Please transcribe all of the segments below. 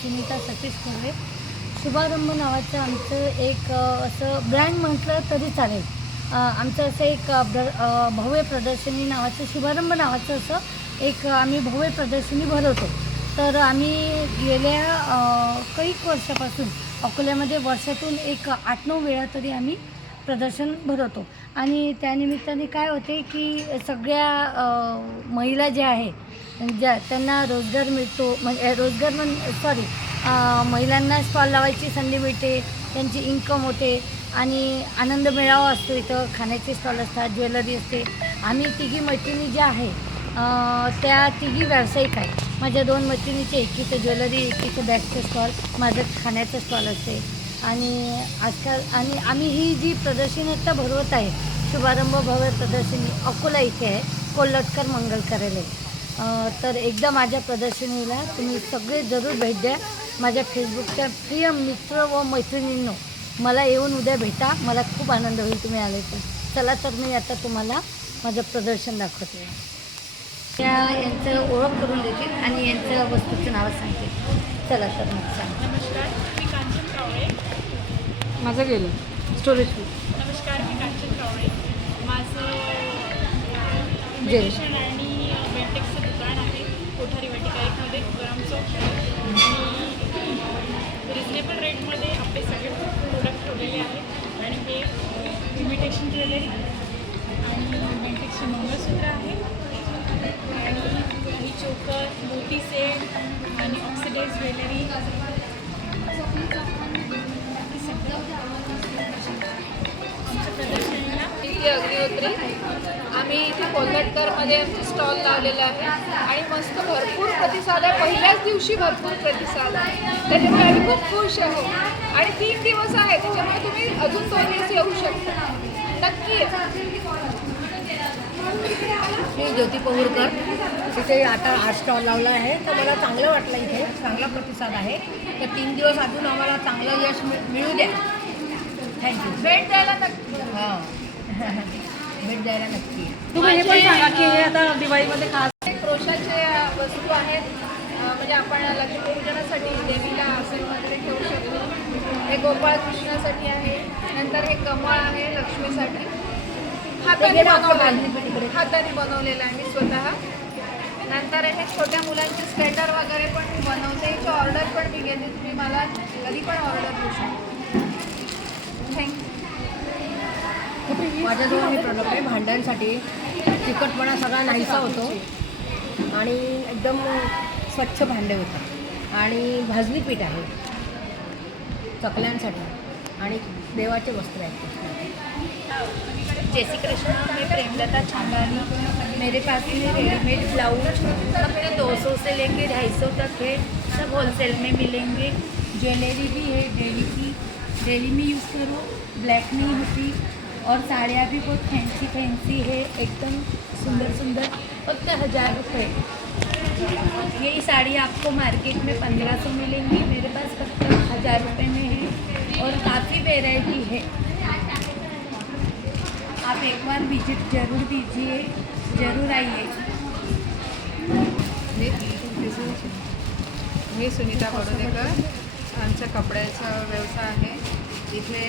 सुनीता सतीश कर्वे. शुभारंभ नावाचं आमचं एक असं ब्रँड म्हटलं तरी चालेल. आमचं असं एक भव्य प्रदर्शनी नावाचं, शुभारंभ नावाचं असं एक आम्ही भव्य प्रदर्शनी भरवतो. तर आम्ही गेल्या कैक वर्षापासून अकोल्यामध्ये वर्षातून एक 8-9 वेळा तरी आम्ही प्रदर्शन भरवतो. आणि त्यानिमित्ताने काय होते की सगळ्या महिला ज्या आहे त्यांना रोजगार मिळतो. म्हणजे महिलांना स्टॉल लावायची संधी मिळते, त्यांची इन्कम होते आणि आनंद मेळावा असतो. इथं खाण्याचे स्टॉल असतात, ज्वेलरी असते. आम्ही तिघी मैत्रिणी ज्या आहे त्या तिघी व्यावसायिक आहे. माझ्या 2 मैत्रिणीचे, एकीचं ज्वेलरी, एकीचं बॅगचं स्टॉल, माझं खाण्याचं स्टॉल असते. आणि आम्ही ही जी प्रदर्शनी आता भरवत आहे, शुभारंभ भव्य प्रदर्शनी अकोला इथे आहे, कोल्हटकर मंगल कार्यालय. तर एकदा माझ्या प्रदर्शनीला तुम्ही सगळे जरूर भेट द्या. माझ्या फेसबुकच्या प्रिय मित्र व मैत्रिणींनो, मला येऊन उद्या भेटा. मला खूप आनंद होईल तुम्ही आले तर. चला तर मी आता तुम्हाला माझं प्रदर्शन दाखवते. यांचं ओळख करून देतील आणि यांचं वस्तूचं नाव सांगते. चला तर मग सांग. नमस्कार, मी कांचन कावळे. माझं गेलं स्टोरेज. नमस्कार, मी कांचन कावळे. माझं इमिटेशन आणि बेंटेक्सचं दुकान आहे कोठारी वाटिका 1मध्ये, गरम चौक. रिजनेबल रेटमध्ये आपले सगळे प्रोडक्ट ठेवलेले आहेत. आणि हे इमिटेशन ज्वेलरी आणि बेंटेक्सचे मंगळसूत्र आहे आणि काही चोकर, मोती सेट आणि ऑक्सिडाइज ज्वेलरी. अग्निहोत्री. आम्ही इथे कोल्हटकरमध्ये आमचे स्टॉल लावलेला आहे आणि मस्त भरपूर प्रतिसाद आहे. पहिल्याच दिवशी भरपूर प्रतिसाद आहे, त्याच्यामुळे आम्ही खूप खुश आहोत. आणि 3 दिवस आहे, त्याच्यामुळे तुम्ही अजून 2 दिवस येऊ शकता. नक्की. मी ज्योती पवुरकर. तिथे आता हा स्टॉल लावला आहे, तर मला चांगलं वाटलं. इथे चांगला प्रतिसाद आहे. तर 3 दिवस अजून आम्हाला चांगलं यश मिळू द्या. थँक्यू. भेट द्यायला नक्की. हां भेट द्यायला नक्की. तुम्ही हे पण सांगा की हे आता दिवाळीमध्ये खास क्रोशाचे वस्तू आहेत. म्हणजे आपण लक्ष्मीपूजनासाठी देवीला आसन वगैरे ठेवू शकतो. हे गोपाळकृष्णासाठी आहे. नंतर हे कमळ आहे लक्ष्मीसाठी. हाताने बनवलेलं आहे मी स्वतः. नंतर हे छोट्या मुलांचे स्वेटर वगैरे पण मी बनवते. याची ऑर्डर पण मी घेते. तुम्ही मला कधी पण ऑर्डर देऊ शकता. थँक्यू. माझ्याजवळ हे प्रोडक्ट आहे भांड्यांसाठी. चिकटपणा सगळा नाहीसा होतो आणि एकदम स्वच्छ भांडे होतात. आणि भाजली पीठ आहे चकल्यांसाठी आणि देवाचे वस्त्र आहेत. जय श्री कृष्ण. मैं प्रेमलता छांगानी. मेरे पास में रेडीमेड ब्लाउज अपने 200 से लेके 250 तक है. सब होलसेल में मिलेंगे. ज्वेलरी भी है डेली की. डेली में यूज़ करो, ब्लैक नहीं होती. और साड़ियाँ भी बहुत फैंसी है, एकदम सुंदर सुंदर. फक्त 1000 रुपये. यही साड़ी आपको मार्केट में 1500 मिलेंगी. मेरे पास फक्त 1000 रुपये में है और काफ़ी वेराइटी है. आप एक बार विजिट ज़रूर दीजिए, ज़रूर आइए. मी सुनीता बडोदेकर. आमचा कपड्याचा व्यवसाय आहे. इथे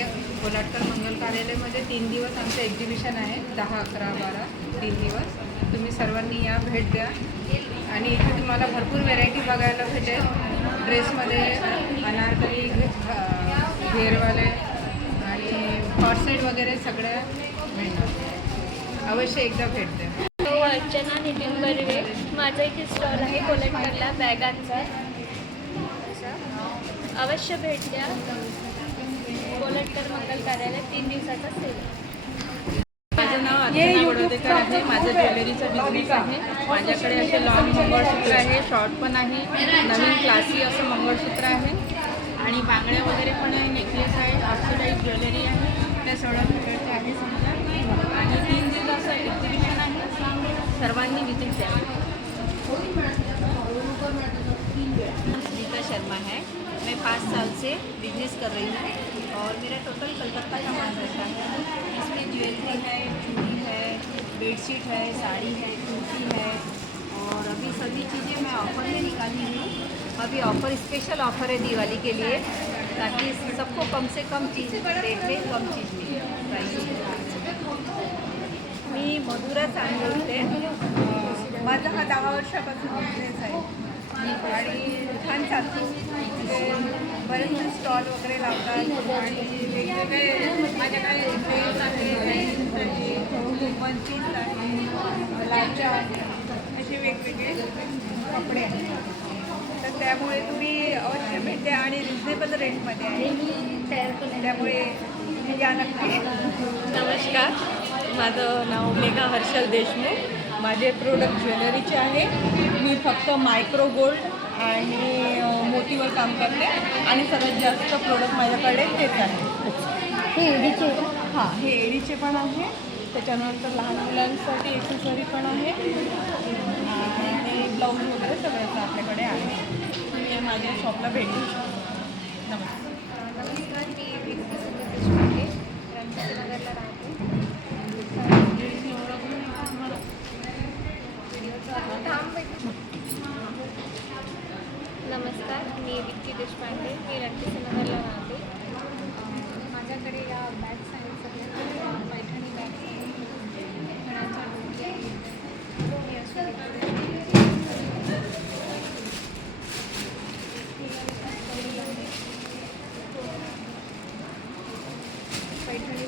कोल्हटकर मंगल कार्यालयामध्ये 3 दिवस आमचं एक्झिबिशन आहे. 10, 11, 12 3 दिवस. तुम्ही सर्वांनी या, भेट द्या. आणि इथे तुम्हाला भरपूर व्हेरायटी बघायला भेटेल. ड्रेसमध्ये अनारकली, घेरवाले आणि कॉर्सेट वगैरे सगळ्या मिळणार. अवश्य एकदा भेट द्या. अर्चना नितीन बर्वे. माझा इथे स्टॉल आहे कोल्हटकरला बॅगांचा. अवश्य भेट द्या. कोल्हटकर मंगल कार्यालय 3 दिवसाचा सेल. माझं नाव अर्चना बडोदेकर आहे. माझं ज्वेलरीचा बिझनेस आहे. माझ्याकडे असे लॉंग मंगळसूत्र आहे, शॉर्ट पण आहे, नवीन क्लासी असं मंगळसूत्र आहे आणि बांगड्या वगैरे पण आहे, नेकलेस आहे, ऑक्सिडाइज ज्वेलरी आहे. त्या सगळ्या प्रकारचे आहे समजा. आणि 3 दिवसाचं एक्झिबिशन आहे. सर्वांनी विजिट द्या. सुनीता शर्मा है. मैं 5 साल से बिजनेस कर रही हूँ और मेरा टोटल कलकत्ता का माल रहता है. इसमें ज्वेलरी है, चूड़ी है, बेडशीट है, साड़ी है, कुर्ती है और अभी सभी चीज़ें मैं ऑफर में निकाली हूँ. अभी ऑफर स्पेशल ऑफर है दिवाली के लिए, ताकि सबको कम से कम चीज़ रेट में कम चीज़ मिले प्राइस। मी मधुरा चांगोलते. माझा हा 10 वर्षापासून बिझनेस आहे आणि छान चालतो. म्हणजे बरेचसे स्टॉल वगैरे लावतात आणि वेगवेगळे माझ्याकडे ड्रेस आहे, वन पीस आहे, लाचा आहे, असे वेगवेगळे कपडे आहेत. तर त्यामुळे तुम्ही अवश्य भेट द्या आणि रिजनेबल रेटमध्ये आहे, त्यामुळे या नक्की. नमस्कार, माझं नाव मेघा हर्षल देशमुख. माझे प्रोडक्ट ज्वेलरीचे आहे. मी फक्त मायक्रो गोल्ड आणि मोतीवर काम करते आणि सर्वात जास्त प्रोडक्ट माझ्याकडे तेच आहे. हे एडीचे हां, हे एडीचे पण आहे. त्याच्यानंतर लहान मुलांसाठी एक्सेसरी पण आहे आणि ब्लाऊज वगैरे सगळ्याचं आपल्याकडे आहे. तुम्ही माझ्या शॉपला भेट देऊ शकता. नमस्कार. नमस्कार, मी विक्की संदीप देशपांडे, रणजीतनगरला राहते. नमस्कार, मी विक्की देशपांडे, मी रणजीतनगरला राहते. माझ्याकडे या बॅग्स आहेत, सगळ्या पैठणी बॅग्स आहेत, घराच्या डोक्या पैठणी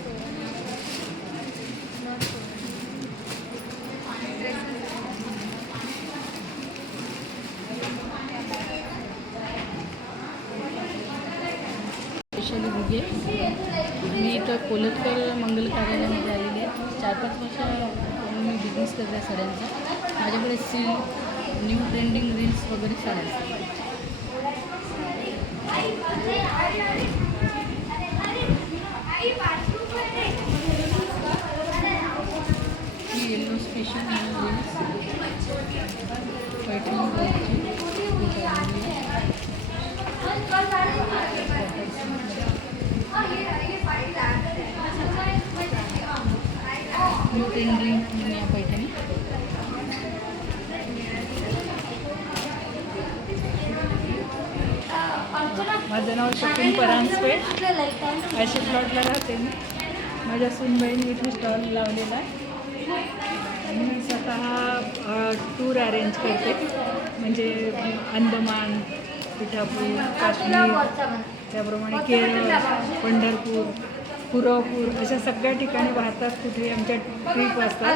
वैशाली घुगे. मी इथं कोलटकर मंगल कार्यालयामध्ये आलेली आहे. 4-5 वर्ष मी बिझनेस करते साड्यांचा. माझ्याकडे सिल्क, न्यू ट्रेंडिंग रील्स वगैरे साड्या असतात. ही yellow special reels Paithani new trending या पैठणी. माझं नाव शकुन परांजपे, आयशी प्लॉटला राहते मी. माझ्या सूनबाईंनी इथे स्टॉल लावलेला आहे. मी स्वतः टूर अरेंज करते, म्हणजे अंदमान, पिठापूर, काश्मीर, त्याप्रमाणे केरळ, पंढरपूर, कुरवपूर अशा सगळ्या ठिकाणी भारतात कुठे आमच्या ट्रिप असतात.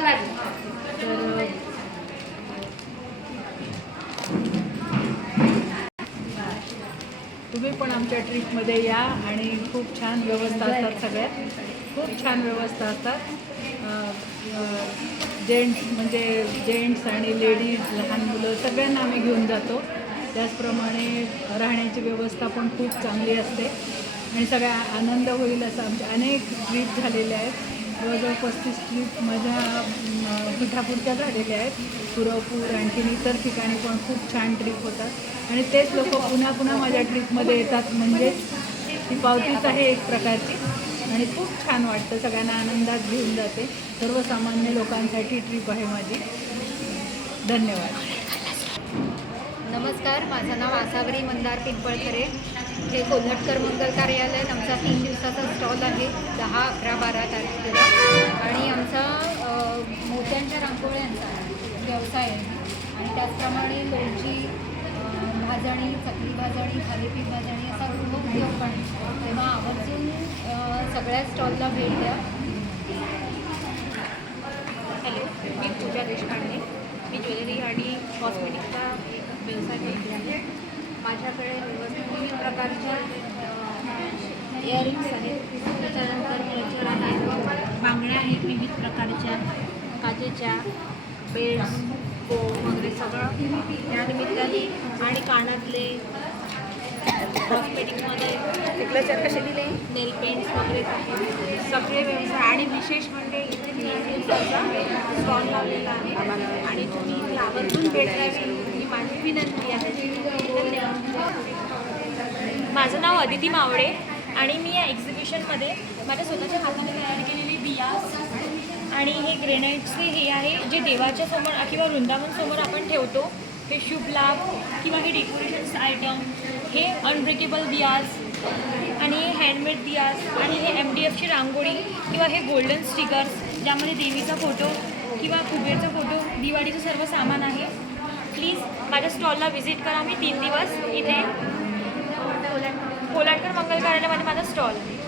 तर तुम्ही पण आमच्या ट्रिपमध्ये या आणि खूप छान व्यवस्था असतात. सगळ्यात खूप छान व्यवस्था असतात. जेंट्स आणि लेडीज, लहान मुलं सगळ्यांना आम्ही घेऊन जातो. त्याचप्रमाणे राहण्याची व्यवस्था पण खूप चांगली असते आणि सगळ्या आनंद होईल असं आमचे अनेक ट्रीप झालेल्या आहेत. जवळजवळ 35 ट्रीप माझ्या पिठापूरच्या झालेल्या आहेत. कुरवपूर आणखीन इतर ठिकाणी पण खूप छान ट्रीप होतात आणि तेच लोक पुन्हा पुन्हा माझ्या ट्रीपमध्ये येतात. म्हणजेच ती पावतीच आहे एक प्रकारची आणि खूप छान वाटतं. सगळ्यांना आनंदात घेऊन जाते. सर्वसामान्य लोकांसाठी ट्रीप आहे माझी. धन्यवाद. नमस्कार, माझं नाव आसावरी मंदार पिंपळखरे. हे कोल्हटकर मंगल कार्यालय आमचा 3 दिवसाचा स्टॉल आहे, 10, 11, 12 तारखेला. आणि आमचा मोत्यांच्या रांगोळ्यांचा व्यवसाय आहे आणि त्याचप्रमाणे लोणची, भाजणी, चकली भाजणी, थालीपीठ भाजणी असा गृहोद्योग पण आहे. तेव्हा आवर्जून सगळ्या स्टॉलला भेट द्या. हॅलो, मी पूजा देशपांडे. मी ज्वेलरी आणि कॉस्मेटिकचा व्यवसाय करते आहे. माझ्याकडे विविध प्रकारच्या इयरिंग्स आहेत, त्याच्यानंतर क्लचर आहेत, बांगड्या आहेत विविध प्रकारच्या, काचेच्या, बेल्ट्स, वगैरे सगळं त्या निमित्ताने. आणि कानातले, कॉस्मेटिकमध्ये क्लचर कसे दिले, नेल पेंट्स वगैरे सगळे व्यवसाय. आणि विशेष म्हणजे इथे 3 दिवसाचा स्टॉल लावलेला आहे आणि तुम्ही इथे आवर्जून भेट द्यावी ही माझी विनंती आहे. माझं नाव अदिती मावडे आणि मी या एक्झिबिशनमध्ये माझ्या स्वतःच्या हाताने तयार केलेली बियास आणि हे ग्रेनाइटचे हे आहे जे देवाच्या समोर किंवा वृंदावन समोर आपण ठेवतो. हे शुभ लाभ किंवा हे डेकोरेशन गिफ्ट्स आयटम, हे अनब्रेकेबल दियाज आणि हे हँडमेड दियाज आणि हे MDFची रांगोळी किंवा हे गोल्डन स्टिकर्स ज्यामध्ये देवीचा फोटो किंवा कुबेरचा फोटो, दिवाळीचं सर्व सामान आहे. प्लीज माझ्या स्टॉलला व्हिजिट करा. मी 3 दिवस इथे कोलाटकर मंगल कार्यालयामध्ये माझा स्टॉल आहे.